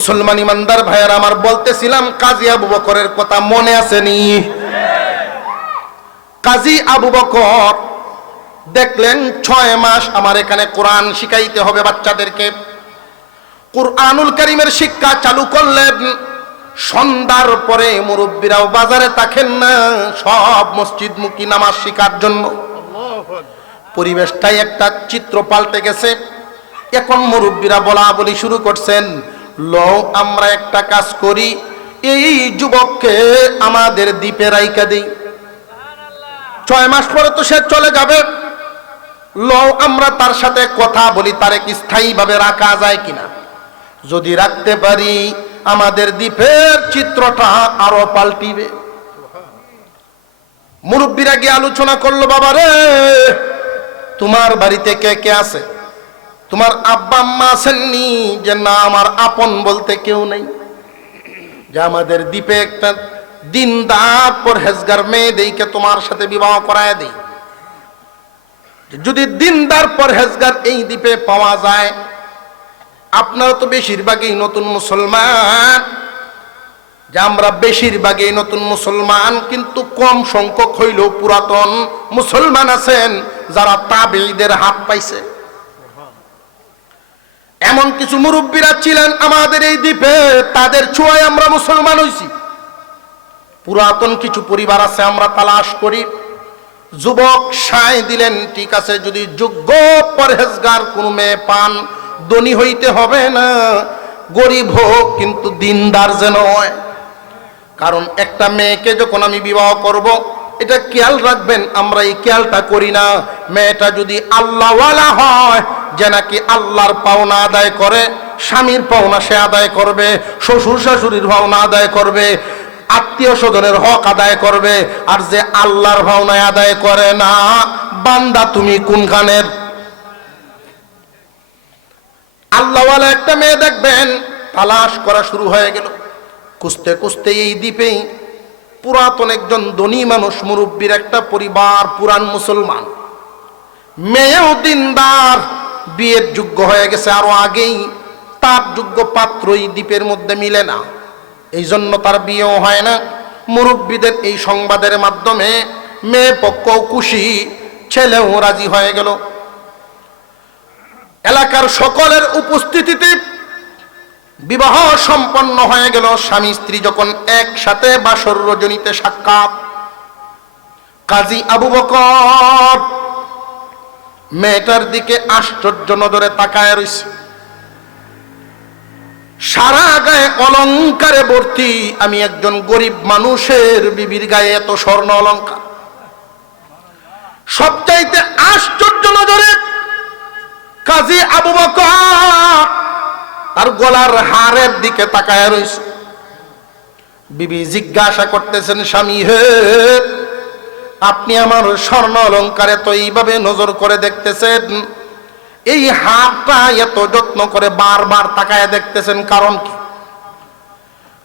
মুসলমান ইমানদার ভাইয়ার, আমার বলতেছিলাম, কাজী আবু বকরের কথা মনে আসেনি। কাজী আবু বকর, দেখলেন ছয় মাস আমার এখানে কোরআন শিখাইতে হবে বাচ্চাদেরকে। কোরআনুল করিমের শিক্ষা চালু করলেন, সন্ধ্যার পরে মুরব্বীরাও বাজারে থাকেন না, সব মসজিদ মুখী নামাজ শিকার জন্য। পরিবেশটাই একটা চিত্র পাল্টে গেছে। এখন মুরব্বীরা বলা বলি শুরু করছেন ল আমরা একটা কাজ করি, এই যুবককে আমাদের দ্বীপে রাইকা দিই। ছয় মাস পরে তো সে চলে যাবে। ল আমরা তার সাথে কথা বলি, তারে কি স্থায়ীভাবে রাখা যায় কিনা। যদি রাখতে পারি, আমাদের দ্বীপের চিত্রটা আরও পাল্টিবে। মুরব্বীরা গিয়ে আলোচনা করল বাবা রে তোমার বাড়িতে কে কে আছে? তোমার আব্বা আম্মা আসেননি যে না, আমার আপন বলতে কেউ নেই। যে আমাদের দ্বীপে একটা দিন দিনদার পরহেজগার মেয়ে দেইকে তোমার সাথে বিবাহ করায় দেই। যদি দিনদার পরহেজগার এই দ্বীপে পাওয়া যায়, আপনারা তো বেশিরভাগই নতুন মুসলমান। যে আমরা বেশিরভাগই নতুন মুসলমান, কিন্তু কম সংখ্যক হইলেও পুরাতন মুসলমান আছেন, যারা তাবেইদের হাত পাইছে। এমন কিছু মুরব্বীরা ছিলেন আমাদের এই দ্বীপে, তাদের ছোঁয়ায় আমরা মুসলমান হইছি। পুরাতন কিছু পরিবার আছে, আমরা তালাশ করি। যুবক সায় দিলেন, ঠিক আছে, যদি যোগ্য পরহেজগার কোন মেয়ে পান, ধনী হইতে হবে না। গরিব হোক, কিন্তু দিনদার যেন হয়। কারণ একটা মেয়েকে যখন আমি বিবাহ করব, এটা খেয়াল রাখবেন, আমরা এই খেয়ালটা করি না। মেয়েটা যদি আল্লাহওয়ালা হয় যে নাকি আল্লাহর পাওনা আদায় করে, স্বামীর পাওনা সে আদায় করবে, শ্বশুর শাশুড়ির পাওনা আদায় করবে, আত্মীয় স্বজনের হক আদায় করবে, আর যে আল্লাহর ভাওনায় আদায় করে না, বান্দা তুমি কোনখানের? আল্লাহওয়ালা একটা মেয়ে দেখবেন, তালাশ করা শুরু হয়ে গেল। কুস্তে কুস্তে এই দ্বীপেই পুরাতন একজন ধনী মানুষ, মুরব্বীর একটা পরিবার, পুরান মুসলমান। মেয়েও দিনদার বিয়ের যোগ্য হয়ে গেছে আরও আগেই। তার যোগ্য পাত্র এই দ্বীপের মধ্যে মিলে না। এই জন্য তার বিয়েও হয় না। মুরব্বীদের এই সংবাদের মাধ্যমে মেয়ে পক্ষও খুশি, ছেলেও রাজি হয়ে গেল। এলাকার সকলের উপস্থিতিতে বিবাহ সম্পন্ন হয়ে গেল। স্বামী স্ত্রী যখন একসাথে বাসর রজনীতে সাক্ষাৎ, কাজী আবু বকর মেয়েটার দিকে আশ্চর্য নজরে তাকায় রয়েছে সারা গায়ে অলঙ্কারে ভর্তি। আমি একজন গরিব মানুষের বিবির গায়ে এত স্বর্ণ অলঙ্কার। সবচাইতে আশ্চর্য নজরে কাজী আবু বকর তার গলার হারের দিকে তাকায় রয়েছে বিবি জিজ্ঞাসা করতেছেন, স্বামী হে আপনি আমার স্বর্ণ অলঙ্কারে তো এইভাবে নজর করে দেখতেছেন। এই হাতটা এত যত্ন করে বারবার তাকায় দেখতেছেন কারণ কি?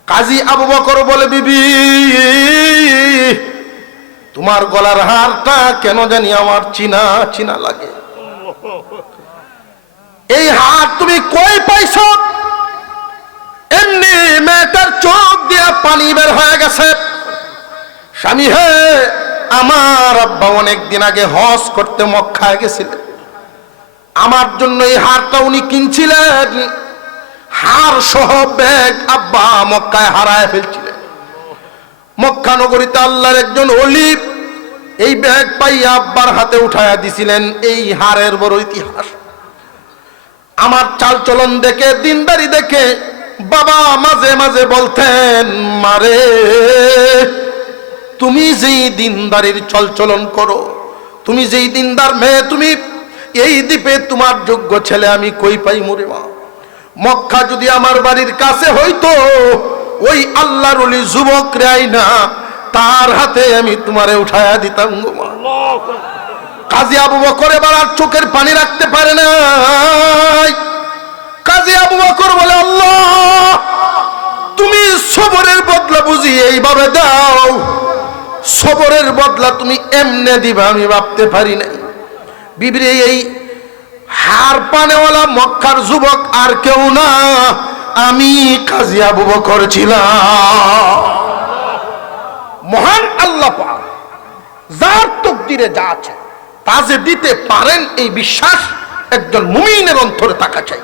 কাজী আবু বকর বলে, বিবি, তোমার গলার হারটা কেন জানি আমার চিনা চিনা লাগে। এই হাত তুমি কই পাইছ? এমনি মেয়েটার চোখ দিয়ে পানি বের হয়ে গেছে। স্বামী হে আমার আব্বা অনেকদিন আগে হজ করতে মক্কায় গেছিলেন। আমার জন্য এই হারটা উনি কিনছিলেন। হার সহ ব্যাগ আব্বা মক্কায় হারায় ফেলছিলেন। মক্কা নগরীতে আল্লাহর একজন অলিপ এই ব্যাগ পাইয়া আব্বার হাতে উঠায়া দিছিলেন। এই হারের বড় ইতিহাস। আমার চালচলন দেখে, দিনদারি দেখে বাবা মাঝে মাঝে বলতেন, মারে তুমি যেই দিনদারির চলচলন করো, তুমি যেই দিনদার মেয়ে, তুমি এই দ্বীপে তোমার যোগ্য ছেলে আমি কই পাই মরে মা? মক্কা যদি আমার বাড়ির কাছে হইতো, ওই আল্লাহর ওলি যুবক রেই না তার হাতে আমি তোমারে উঠায়া দিতাম গো মা। কাজী আবু বকর এবার আর চোখের পানি রাখতে পারে না কাজী আবু বকর বলে, আল্লাহ, তুমি সবরের বদলা বুঝি এইভাবে দাও। সবরের বদলা তুমি এমনে দিবা, আমি ভাবতে পারি নাই। বিবরে এই হার পানেওয়ালা মক্কার যুবক আর কেউ না, আমি কাজী আবু বকর ছিলাম। মহান আল্লাহ পাক যার তকদিরে যা আছে, তা যে দিতে পারেন এই বিশ্বাস একজন মুমিনের অন্তরে থাকা চাই।